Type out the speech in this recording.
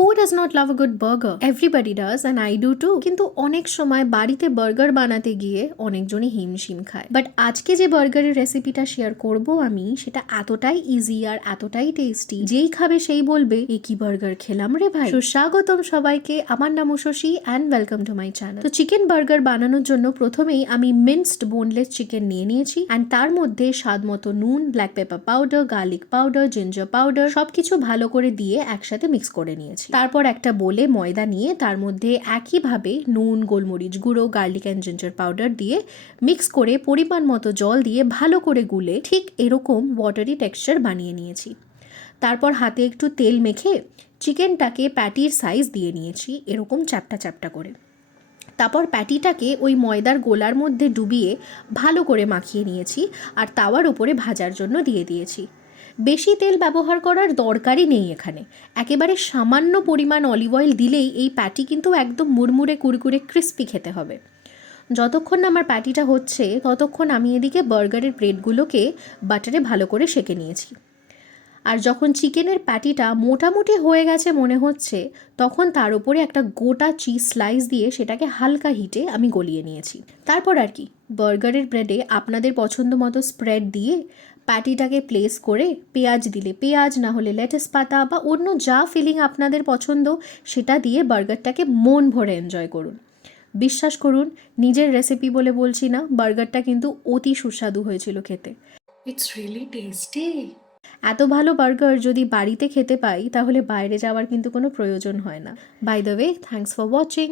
Who does not love a good burger? Everybody does and I do to. কিন্তু অনেক সময় বাড়িতে burger বানাতে গিয়ে অনেকজনই হিমশিম খায়। বাট আজকে যে বার্গারের রেসিপিটা শেয়ার করব আমি, সেটা এতটাই ইজি আর এতটাই টেস্টি, যেই খাবে সেই বলবে এ কি বার্গার খেলাম রে ভাই। সুস্বাগতম সবাইকে, আমার নাম Ushasi and welcome to my channel. তো চিকেন বার্গার বানানোর জন্য প্রথমেই আমি মিন্সড বোনলেস চিকেন নিয়ে নিয়েছি অ্যান্ড তার মধ্যে স্বাদ মতো নুন, black pepper powder, garlic powder, ginger powder সবকিছু ভালো করে দিয়ে একসাথে মিক্স করে নিয়েছি। তারপর একটা বোলে ময়দা নিয়ে তার মধ্যে একইভাবে নুন, গোলমরিচ গুঁড়ো, গার্লিক অ্যান্ড জিঞ্জার পাউডার দিয়ে মিক্স করে পরিমাণ মতো জল দিয়ে ভালো করে গুলে ঠিক এরকম ওয়াটারি টেক্সচার বানিয়ে নিয়েছি। তারপর হাতে একটু তেল মেখে চিকেনটাকে প্যাটির সাইজ দিয়ে নিয়েছি এরকম চ্যাপটা চ্যাপটা করে। তারপর প্যাটিটাকে ওই ময়দার গোলার মধ্যে ডুবিয়ে ভালো করে মাখিয়ে নিয়েছি আর তাওয়ার উপরে ভাজার জন্য দিয়ে দিয়েছি। বেশি তেল ব্যবহার করার দরকারই নেই এখানে, একেবারে সামান্য পরিমাণ অলিভ অয়েল দিলেই এই প্যাটি কিন্তু একদম মুড়মুড়ে কুড়কুড়ে ক্রিস্পি খেতে হবে। যতক্ষণ না আমার প্যাটিটা হচ্ছে ততক্ষণ আমি এদিকে বার্গারের ব্রেডগুলোকে বাটারে ভালো করে সেঁকে নিয়েছি। আর যখন চিকেনের প্যাটিটা মোটামুটি হয়ে গেছে মনে হচ্ছে, তখন তার উপরে একটা গোটা চিজ স্লাইস দিয়ে সেটাকে হালকা হিটে আমি গলিয়ে নিয়েছি। তারপর আর কি, বার্গারের ব্রেডে আপনাদের পছন্দ মতো স্প্রেড দিয়ে প্যাটিটাকে প্লেস করে পেঁয়াজ দিলে পেঁয়াজ, না হলে লেটুস পাতা বা অন্য যা ফিলিং আপনাদের পছন্দ সেটা দিয়ে বার্গারটাকে মন ভরে এনজয় করুন। বিশ্বাস করুন, নিজের রেসিপি বলে বলছি না, বার্গারটা কিন্তু অতি সুস্বাদু হয়েছিল খেতে। It's really tasty. এত ভালো বার্গার যদি বাড়িতে খেতে পাই তাহলে বাইরে যাওয়ার কিন্তু কোনো প্রয়োজন হয় না। By the way, thanks for watching.